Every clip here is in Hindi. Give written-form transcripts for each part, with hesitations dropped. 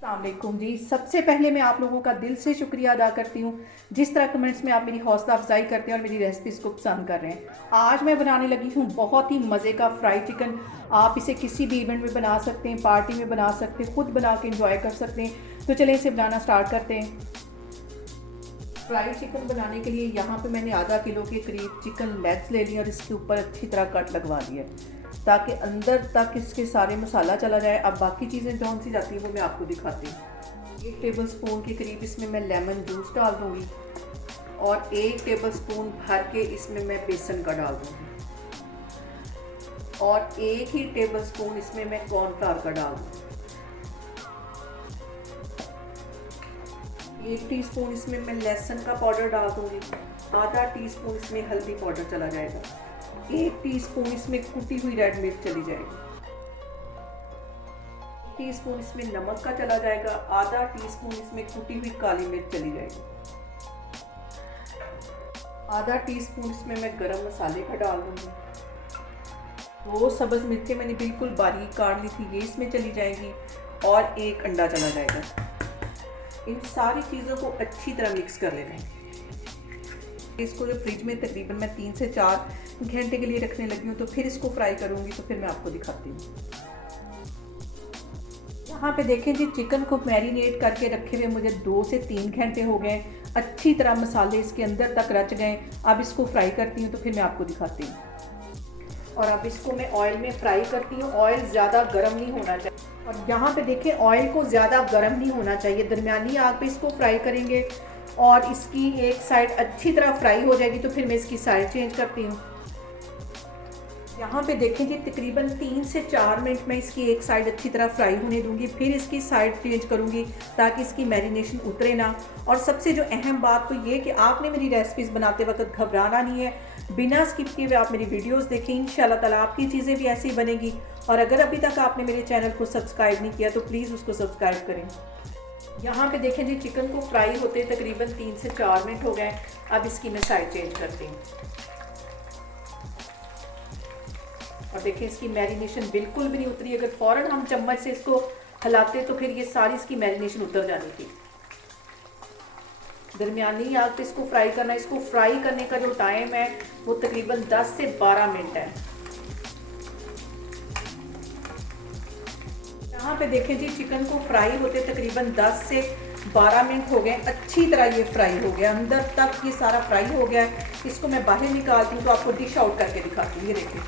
अस्सलामुअलैकुम जी। सबसे पहले मैं आप लोगों का दिल से शुक्रिया अदा करती हूँ जिस तरह कमेंट्स में आप मेरी हौसला अफजाई करते हैं और मेरी रेसिपीज़ को पसंद कर रहे हैं। आज मैं बनाने लगी हूँ बहुत ही मज़े का फ्राई चिकन। आप इसे किसी भी इवेंट में बना सकते हैं, पार्टी में बना सकते हैं, खुद बना के इंजॉय कर सकते हैं। तो चलिए इसे बनाना स्टार्ट करते हैं। फ्राई चिकन बनाने के लिए यहाँ पे मैंने आधा किलो के करीब चिकन लेग्स ले लिया और इसके ऊपर अच्छी तरह कट लगवा दिया ताकि अंदर तक इसके सारे मसाला चला जाए। अब बाकी चीज़ें जौन सी जाती हैं वो मैं आपको दिखाती हूँ। 1 टेबल स्पून के करीब इसमें मैं लेमन जूस डाल दूँगी और 1 टेबल स्पून भर के इसमें मैं बेसन का डाल दूँगी और 1 ही टेबल स्पून इसमें मैं कॉर्नफ्लावर का डाल दूँगी। 1 टीस्पून इसमें मैं लहसुन का पाउडर डाल दूँगी। आधा टीस्पून इसमें हल्दी पाउडर चला जाएगा। 1 टीस्पून इसमें कुटी हुई रेड मिर्च चली जाएगी। 1 टीस्पून इसमें नमक का चला जाएगा। आधा टीस्पून इसमें कुटी हुई काली मिर्च चली जाएगी। आधा टीस्पून इसमें मैं गरम मसाले का डाल दूंगी। 2 सब्ज मिर्चें मैंने बिल्कुल बारीक काट ली थी, ये इसमें चली जाएगी और 1 अंडा चला जाएगा। इन सारी चीज़ों को अच्छी तरह मिक्स कर लेना है। इसको जो फ्रिज में तकरीबन मैं 3 से 4 घंटे के लिए रखने लगी हूँ, तो फिर इसको फ्राई करूँगी, तो फिर मैं आपको दिखाती हूँ। यहाँ पे देखें जी, चिकन को मैरिनेट करके रखे हुए मुझे 2 से 3 घंटे हो गए। अच्छी तरह मसाले इसके अंदर तक रच गए। अब इसको फ्राई करती हूँ, तो फिर मैं आपको दिखाती हूँ। और अब इसको मैं ऑयल में फ्राई करती हूँ। ऑयल ज़्यादा गर्म नहीं होना चाहिए और यहाँ पे देखें ऑयल को ज़्यादा गर्म नहीं होना चाहिए। दरमियानी आग पे इसको फ्राई करेंगे और इसकी एक साइड अच्छी तरह फ्राई हो जाएगी, तो फिर मैं इसकी साइड चेंज करती हूँ। यहाँ पे देखें जी, तकरीबन 3 से 4 मिनट में इसकी एक साइड अच्छी तरह फ्राई होने दूंगी, फिर इसकी साइड चेंज करूँगी ताकि इसकी मैरिनेशन उतरे ना। और सबसे जो अहम बात तो ये कि आपने मेरी रेसिपीज़ बनाते वक्त घबराना नहीं है। बिना स्किप किए हुए आप मेरी वीडियोस देखें, इंशाल्लाह ताला आपकी चीज़ें भी ऐसी बनेगी। और अगर अभी तक आपने मेरे चैनल को सब्सक्राइब नहीं किया तो प्लीज़ उसको सब्सक्राइब करें। यहाँ पे देखें जी, चिकन को फ्राई होते तकरीबन 3 से 4 मिनट हो गए। अब इसकी मैं साइड चेंज करती हूँ और देखें इसकी मैरिनेशन बिल्कुल भी नहीं उतरी। अगर फ़ौरन हम चम्मच से इसको हिलाते तो फिर ये सारी इसकी मैरिनेशन उतर जानी थी। दरमियानी आग पे इसको फ्राई करना है। इसको फ्राई करने का जो टाइम है वो तकरीबन 10 से 12 मिनट है। यहाँ पे देखें जी, चिकन को फ्राई होते तकरीबन 10 से 12 मिनट हो गए। अच्छी तरह ये फ्राई हो गया, अंदर तक ये सारा फ्राई हो गया है। इसको मैं बाहर निकालती हूँ तो आपको डिश आउट करके दिखाती हूँ। ये देखिए,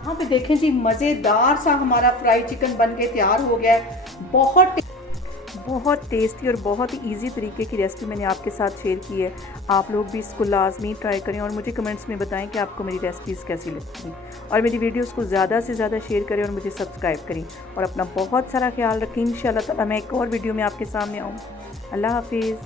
यहाँ पे देखें जी, मज़ेदार सा हमारा फ्राई चिकन बन के तैयार हो गया है। बहुत टेस्टी और बहुत ही ईजी तरीके की रेसिपी मैंने आपके साथ शेयर की है। आप लोग भी इसको लाजमी ट्राई करें और मुझे कमेंट्स में बताएं कि आपको मेरी रेसिपीज़ कैसी लगती हैं। और मेरी वीडियोस को ज़्यादा से ज़्यादा शेयर करें और मुझे सब्सक्राइब करें और अपना बहुत सारा ख्याल रखें। इंशाल्लाह ताला मैं एक और वीडियो में आपके सामने आऊँ। अल्लाह हाफिज़।